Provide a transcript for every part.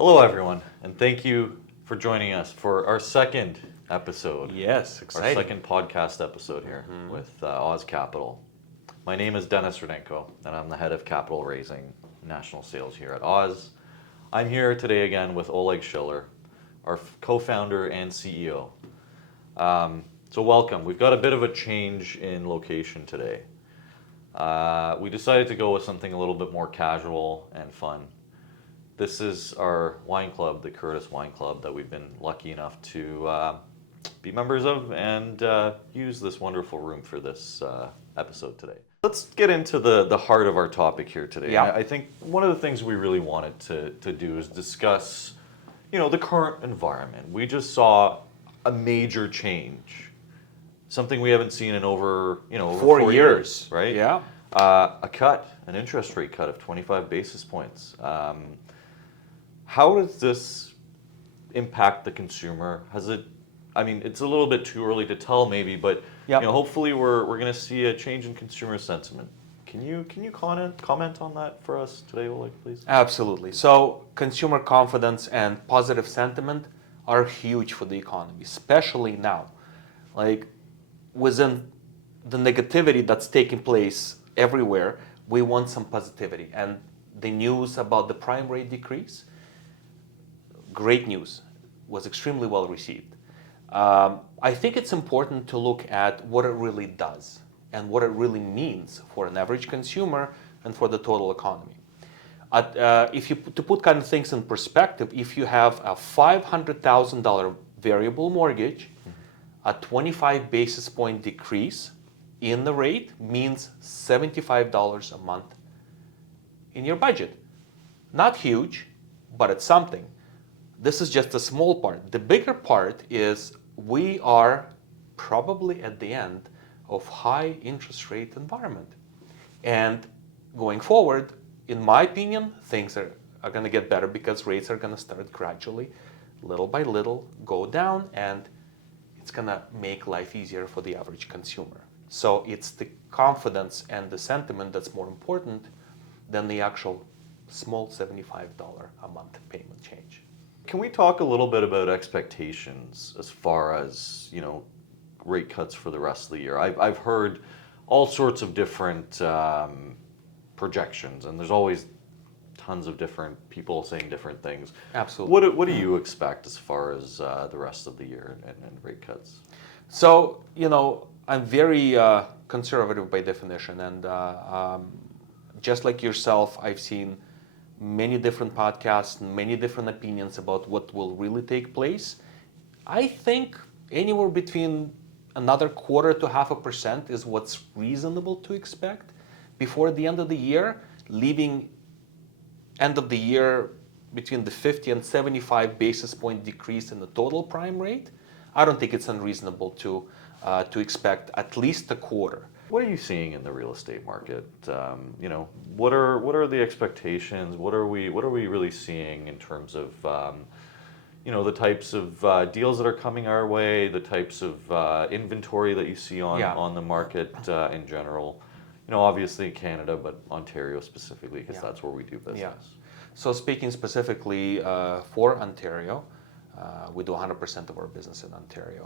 Hello, everyone, and thank you for joining us for our second episode. Yes, Our exciting. second podcast episode here with Oz Capital. My name is Denis Rudenko, and I'm the head of capital raising national sales here at Oz. I'm here today again with Oleg Shiller, our co-founder and CEO. So welcome. We've got a bit of a change in location today. We decided to go with something a little bit more casual and fun. This is our wine club, the Curtis Wine Club, that we've been lucky enough to be members of and use this wonderful room for this episode today. Let's get into the heart of our topic here today. Yeah. I think one of the things we really wanted to do is discuss, the current environment. We just saw a major change, something we haven't seen in over 4 years, right? Yeah. An interest rate cut of 25 basis points. How does this impact the consumer? It's a little bit too early to tell maybe, but Yep. hopefully we're going to see a change in consumer sentiment. Can you comment on that for us today, Oleg, please? Absolutely. So consumer confidence and positive sentiment are huge for the economy, especially now. Like within the negativity that's taking place everywhere, we want some positivity. And the news about the prime rate decrease, great news, was extremely well received. I think it's important to look at what it really does and what it really means for an average consumer and for the total economy. To put kind of things in perspective, if you have a $500,000 variable mortgage, a 25 basis point decrease in the rate means $75 a month in your budget. Not huge, but it's something. This is just a small part. The bigger part is we are probably at the end of high interest rate environment. And going forward, in my opinion, things are going to get better because rates are going to start gradually, little by little, go down, and it's going to make life easier for the average consumer. So it's the confidence and the sentiment that's more important than the actual small $75 a month payment change. Can we talk a little bit about expectations as far as, rate cuts for the rest of the year? I've heard all sorts of different projections, and there's always tons of different people saying different things. Absolutely. What do you expect as far as the rest of the year and rate cuts? So, I'm very conservative by definition, and just like yourself, I've seen many different podcasts, many different opinions about what will really take place. I think anywhere between another 1/4 to 0.5% is what's reasonable to expect before the end of the year, leaving end of the year between the 50 and 75 basis point decrease in the total prime rate. I don't think it's unreasonable to expect at least a 1/4. What are you seeing in the real estate market? What are the expectations? What are we really seeing in terms of the types of deals that are coming our way, the types of inventory that you see on the market in general? Obviously Canada, but Ontario specifically, because that's where we do business. Yeah. So speaking specifically for Ontario, we do 100% of our business in Ontario.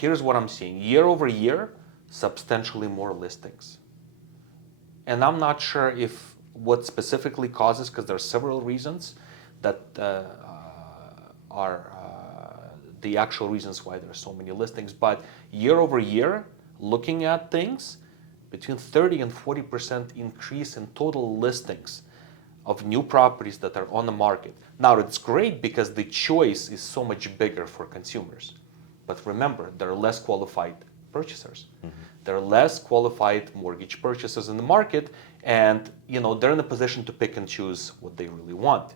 Here's what I'm seeing. Year over year, substantially more listings. And I'm not sure if what specifically causes, because there are several reasons that are the actual reasons why there are so many listings. But year over year, looking at things, between 30 and 40% increase in total listings of new properties that are on the market. Now, it's great because the choice is so much bigger for consumers. But remember, there are less qualified purchasers. Mm-hmm. There are less qualified mortgage purchasers in the market, and they're in a position to pick and choose what they really want.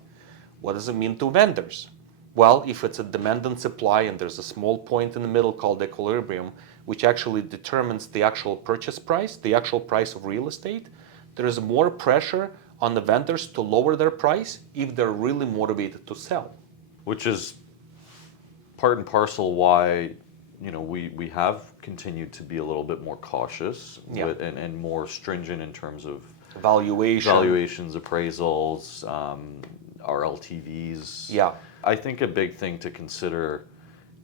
What does it mean to vendors? Well, if it's a demand and supply and there's a small point in the middle called equilibrium, which actually determines the actual purchase price, the actual price of real estate, there is more pressure on the vendors to lower their price if they're really motivated to sell. Which is part and parcel why we have continued to be a little bit more cautious and more stringent in terms of valuations, appraisals, our LTVs. Yeah. I think a big thing to consider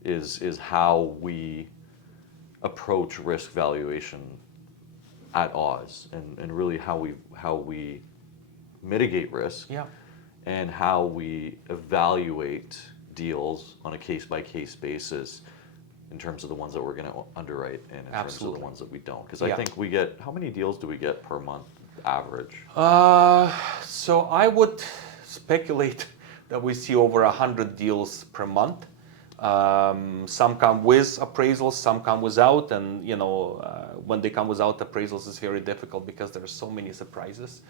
is how we approach risk valuation at Oz, and really how we mitigate risk, Yeah. and how we evaluate deals on a case by case basis in terms of the ones that we're going to underwrite and in terms of Absolutely. the ones that we don't. Because Yeah. I think we get, how many deals do we get per month average? So I would speculate that we see over 100 deals per month. Some come with appraisals, some come without, and when they come without appraisals, it's very difficult because there are so many surprises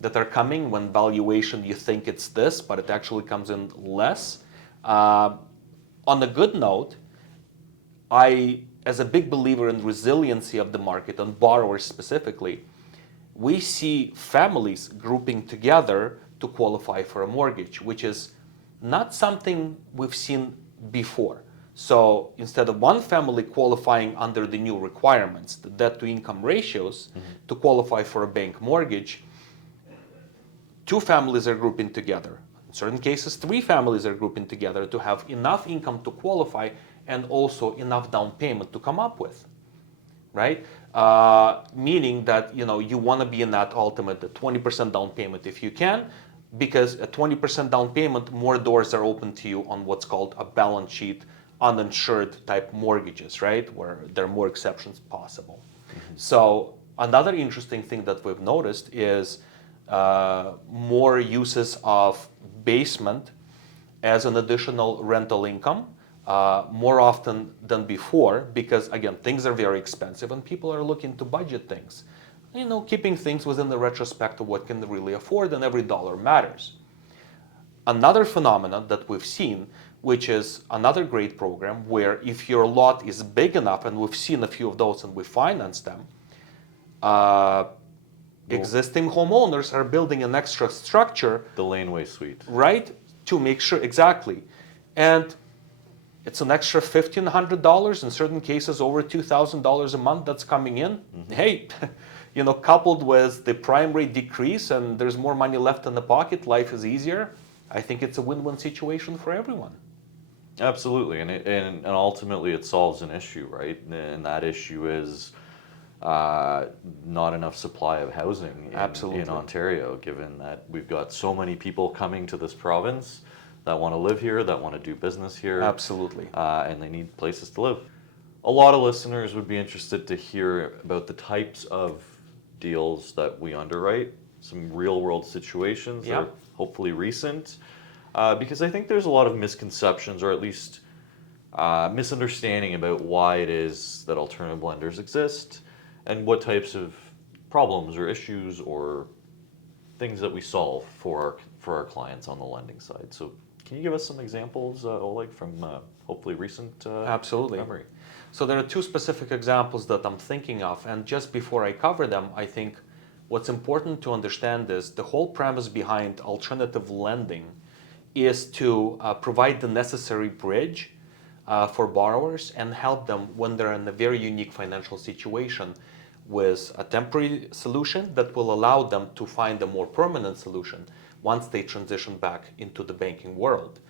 that are coming. When valuation, you think it's this, but it actually comes in less. On a good note, as a big believer in resiliency of the market, on borrowers specifically, we see families grouping together to qualify for a mortgage, which is not something we've seen before. So instead of one family qualifying under the new requirements, the debt to income ratios, to qualify for a bank mortgage, two families are grouping together. In certain cases, three families are grouping together to have enough income to qualify and also enough down payment to come up with, right? Meaning that you want to be in that ultimate, the 20% down payment if you can, because at 20% down payment, more doors are open to you on what's called a balance sheet, uninsured type mortgages, right? Where there are more exceptions possible. So another interesting thing that we've noticed is more uses of basement as an additional rental income more often than before, because again, things are very expensive and people are looking to budget things. Keeping things within the retrospect of what can they really afford, and every dollar matters. Another phenomenon that we've seen, which is another great program, where if your lot is big enough, and we've seen a few of those and we finance them, existing homeowners are building an extra structure. The laneway suite. Right? To make sure, exactly. And it's an extra $1,500, in certain cases over $2,000 a month that's coming in. Hey, coupled with the prime rate decrease and there's more money left in the pocket, life is easier. I think it's a win-win situation for everyone. Absolutely, and ultimately it solves an issue, right? And that issue is not enough supply of housing in Ontario, given that we've got so many people coming to this province that want to live here, that want to do business here. Absolutely. And they need places to live. A lot of listeners would be interested to hear about the types of deals that we underwrite, some real world situations that are hopefully recent, because I think there's a lot of misconceptions, or at least misunderstanding about why it is that alternative lenders exist and what types of problems or issues or things that we solve for our clients on the lending side. So can you give us some examples, Oleg, from hopefully recent Absolutely. memory? So there are two specific examples that I'm thinking of, and just before I cover them, I think what's important to understand is the whole premise behind alternative lending is to provide the necessary bridge for borrowers and help them when they're in a very unique financial situation with a temporary solution that will allow them to find a more permanent solution once they transition back into the banking world.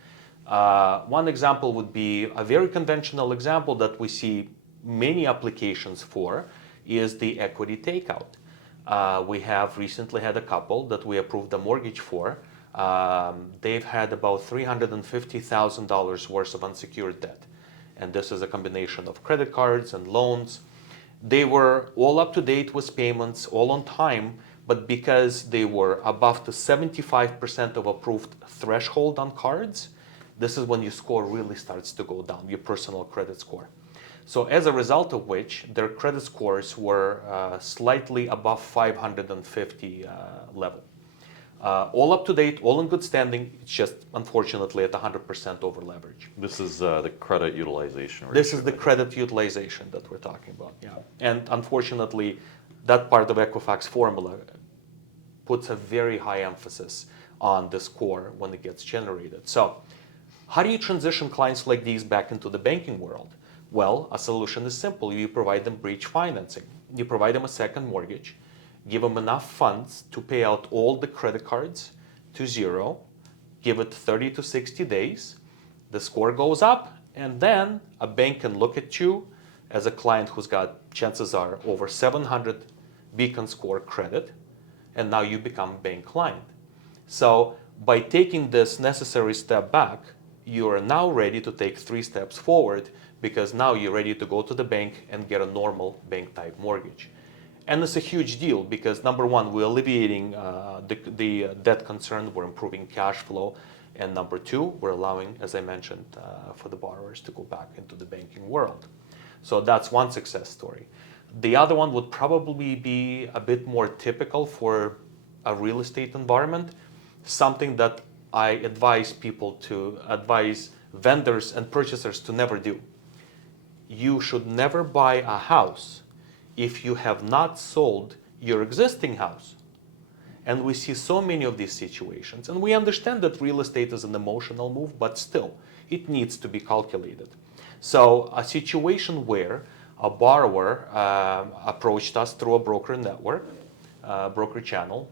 One example would be a very conventional example that we see many applications for is the equity takeout. We have recently had a couple that we approved a mortgage for. They've had about $350,000 worth of unsecured debt. And this is a combination of credit cards and loans. They were all up to date with payments, all on time, but because they were above the 75% of approved threshold on cards, this is when your score really starts to go down, your personal credit score. So as a result of which, their credit scores were slightly above 550 level. All up to date, all in good standing, it's just unfortunately at 100% over leverage. This is the credit utilization ratio. This is the credit utilization that we're talking about, yeah. And unfortunately, that part of Equifax formula puts a very high emphasis on the score when it gets generated. So how do you transition clients like these back into the banking world? Well, a solution is simple. You provide them bridge financing. You provide them a second mortgage. give them enough funds to pay out all the credit cards to zero, give it 30 to 60 days, the score goes up, and then a bank can look at you as a client who's got, chances are, over 700 beacon score credit, and now you become a bank client. So by taking this necessary step back, you are now ready to take 3 steps forward, because now you're ready to go to the bank and get a normal bank type mortgage. And it's a huge deal because number one, we're alleviating the debt concern, we're improving cash flow, and number two, we're allowing, as I mentioned, for the borrowers to go back into the banking world. So that's one success story. The other one would probably be a bit more typical for a real estate environment, something that I advise vendors and purchasers to never do. You should never buy a house if you have not sold your existing house. And we see so many of these situations. And we understand that real estate is an emotional move, but still, it needs to be calculated. So a situation where a borrower approached us through a broker network, broker channel,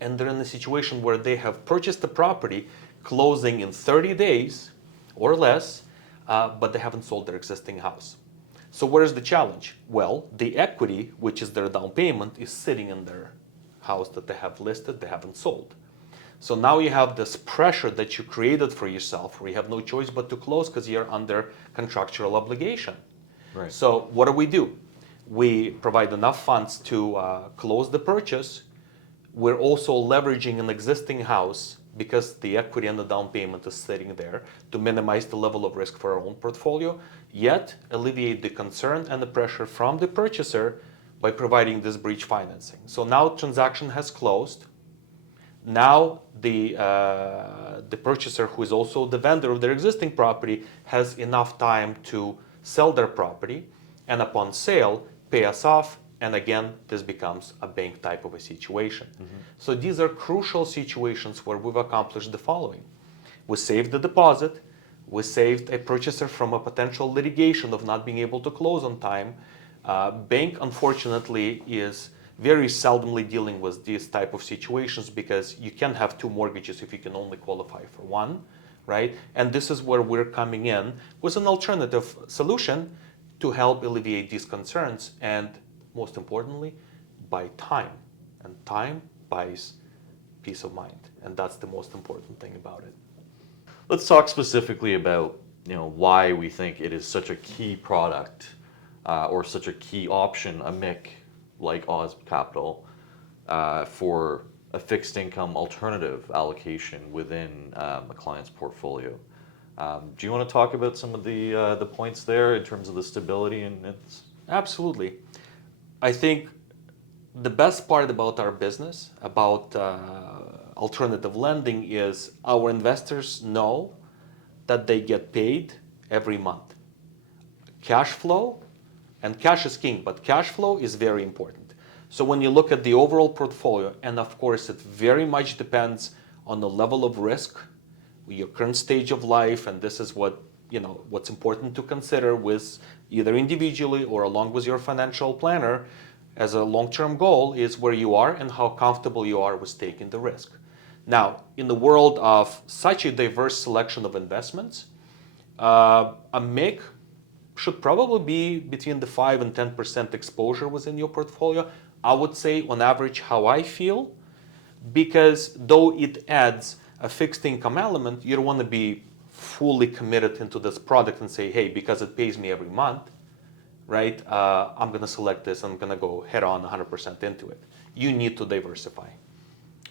and they're in a situation where they have purchased the property, closing in 30 days or less, but they haven't sold their existing house. So where's the challenge? Well, the equity, which is their down payment, is sitting in their house that they have listed, they haven't sold. So now you have this pressure that you created for yourself, where you have no choice but to close because you're under contractual obligation. Right. So what do? We provide enough funds to close the purchase. We're also leveraging an existing house because the equity and the down payment is sitting there to minimize the level of risk for our own portfolio, yet alleviate the concern and the pressure from the purchaser by providing this bridge financing. So now transaction has closed. Now the purchaser, who is also the vendor of their existing property, has enough time to sell their property, and upon sale, pay us off. And again, this becomes a bank type of a situation. Mm-hmm. So these are crucial situations where we've accomplished the following. We saved the deposit. We saved a purchaser from a potential litigation of not being able to close on time. Bank, unfortunately, is very seldomly dealing with these type of situations because you can't have 2 mortgages if you can only qualify for one, right? And this is where we're coming in with an alternative solution to help alleviate these concerns and, most importantly, buy time. And time buys peace of mind. And that's the most important thing about it. Let's talk specifically about why we think it is such a key product or such a key option, a MIC like Oz Capital, for a fixed income alternative allocation within a client's portfolio. Do you want to talk about some of the points there in terms of the stability and its? Absolutely. I think the best part about our business, about alternative lending, is our investors know that they get paid every month. Cash flow, and cash is king, but cash flow is very important. So when you look at the overall portfolio, and of course it very much depends on the level of risk, your current stage of life, and this is what's important to consider with either individually or along with your financial planner as a long-term goal, is where you are and how comfortable you are with taking the risk. Now, in the world of such a diverse selection of investments, a MIC should probably be between the 5 and 10% exposure within your portfolio. I would say on average how I feel, because though it adds a fixed income element, you don't want to be fully committed into this product and say, hey, because it pays me every month, right? I'm going to select this. I'm going to go head on 100% into it. You need to diversify.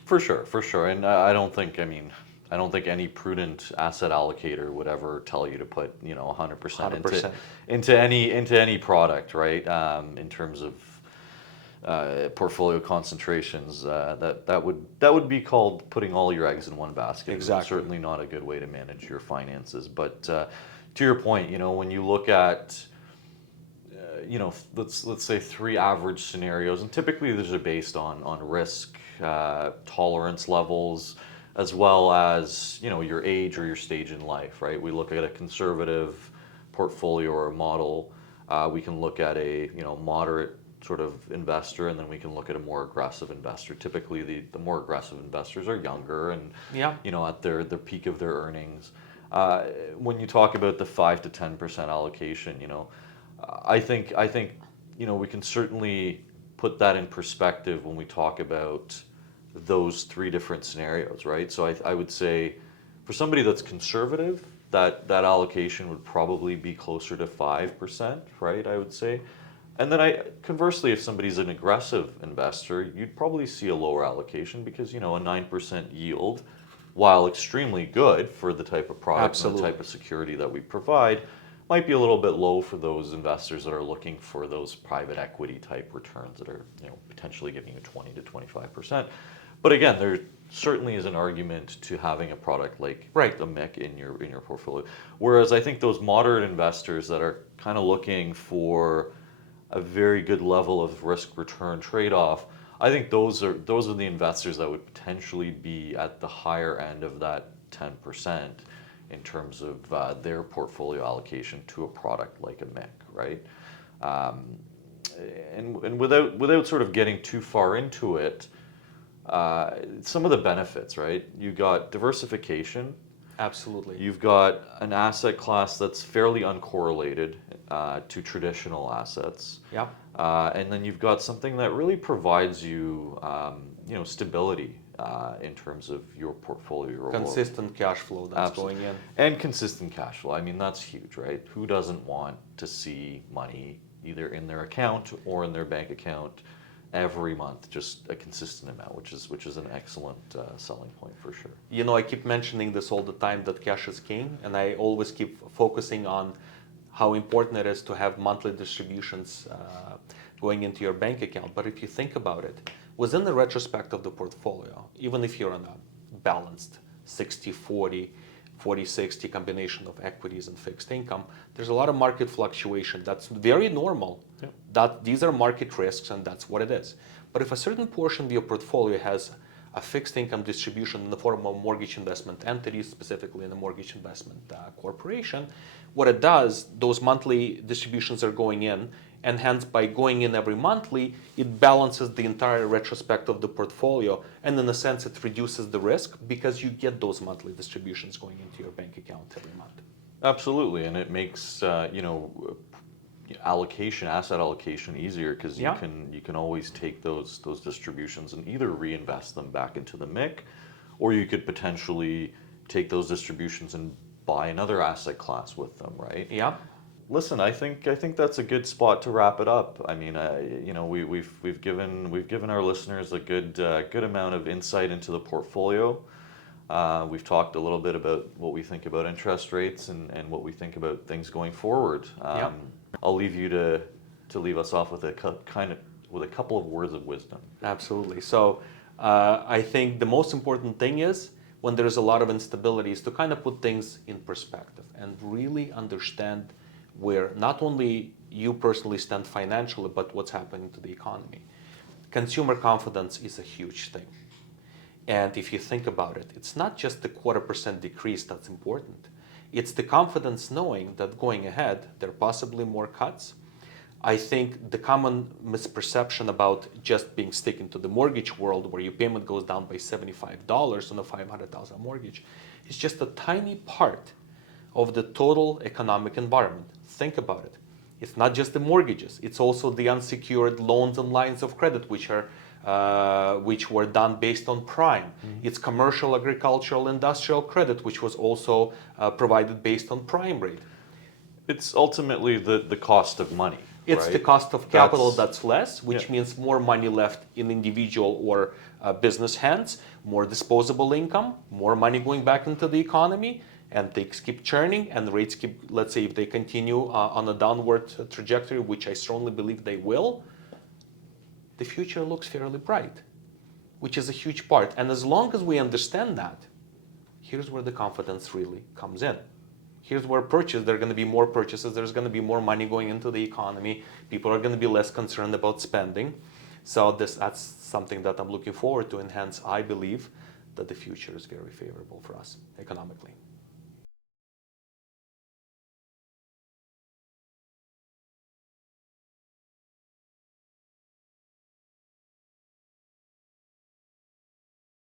For sure. And I don't think any prudent asset allocator would ever tell you to put 100% into any product, right? In terms of portfolio concentrations, that would be called putting all your eggs in one basket. Exactly. It's certainly not a good way to manage your finances. But to your point, when you look at let's say 3 average scenarios, and typically these are based on risk tolerance levels, as well as your age or your stage in life, right? We look at a conservative portfolio or a model. We can look at a moderate sort of investor, and then we can look at a more aggressive investor. Typically, the more aggressive investors are younger and Yeah. at their peak of their earnings. When you talk about the 5 to 10% allocation, I think we can certainly put that in perspective when we talk about those three different scenarios, right? So I would say for somebody that's conservative, that allocation would probably be closer to 5%, right? I would say. And then conversely, if somebody's an aggressive investor, you'd probably see a lower allocation because, a 9% yield, while extremely good for the type of product and the Absolutely. type of security that we provide, might be a little bit low for those investors that are looking for those private equity type returns that are, potentially giving you 20 to 25%. But again, there certainly is an argument to having a product like Right. the MIC in your portfolio. Whereas I think those moderate investors that are kind of looking for a very good level of risk return trade-off, I think those are the investors that would potentially be at the higher end of that 10% in terms of their portfolio allocation to a product like a MIC, right? And without sort of getting too far into it, some of the benefits, right? You got diversification. Absolutely. You've got an asset class that's fairly uncorrelated to traditional assets. Yeah. And then you've got something that really provides you, stability in terms of your portfolio. Consistent cash flow that's Absolutely. going in. And consistent cash flow. I mean, that's huge, right? Who doesn't want to see money either in their account or in their bank account every month, just a consistent amount, which is an excellent selling point for sure. I keep mentioning this all the time that cash is king, and I always keep focusing on how important it is to have monthly distributions going into your bank account. But if you think about it, within the retrospect of the portfolio, even if you're on a balanced 60-40, 40-60 combination of equities and fixed income, there's a lot of market fluctuation. That's very normal. Yep. That these are market risks, and that's what it is. But if a certain portion of your portfolio has a fixed income distribution in the form of mortgage investment entities, specifically in the mortgage investment corporation, what it does, those monthly distributions are going in, and hence by going in every monthly, it balances the entire retrospect of the portfolio, and in a sense it reduces the risk because you get those monthly distributions going into your bank account every month. Absolutely, and it makes asset allocation easier because Yeah. you can always take those distributions and either reinvest them back into the MIC, or you could potentially take those distributions and buy another asset class with them, right? Yeah. Listen, I think that's a good spot to wrap it up. I mean, we've given our listeners a good amount of insight into the portfolio. We've talked a little bit about what we think about interest rates and what we think about things going forward. Yeah. I'll leave you to leave us off with a couple of words of wisdom. Absolutely. So I think the most important thing is when there's a lot of instability is to kind of put things in perspective and really understand where not only you personally stand financially, but what's happening to the economy. Consumer confidence is a huge thing. And if you think about it, it's not just the 0.25% decrease that's important. It's the confidence knowing that going ahead, there are possibly more cuts. I think the common misperception about just being sticking to the mortgage world where your payment goes down by $75 on a $500,000 mortgage is just a tiny part of the total economic environment. Think about it. It's not just the mortgages. It's also the unsecured loans and lines of credit, which were done based on prime. Mm-hmm. It's commercial, agricultural, industrial credit, which was also provided based on prime rate. It's ultimately the cost of money. It's right? The cost of capital that's less, which means more money left in individual or business hands, more disposable income, more money going back into the economy, and things keep churning, and rates keep, let's say if they continue on a downward trajectory, which I strongly believe they will, the future looks fairly bright, which is a huge part. And as long as we understand that, here's where the confidence really comes in. Here's where there are going to be more purchases, there's going to be more money going into the economy, people are going to be less concerned about spending. So that's something that I'm looking forward to, and hence I believe that the future is very favorable for us economically.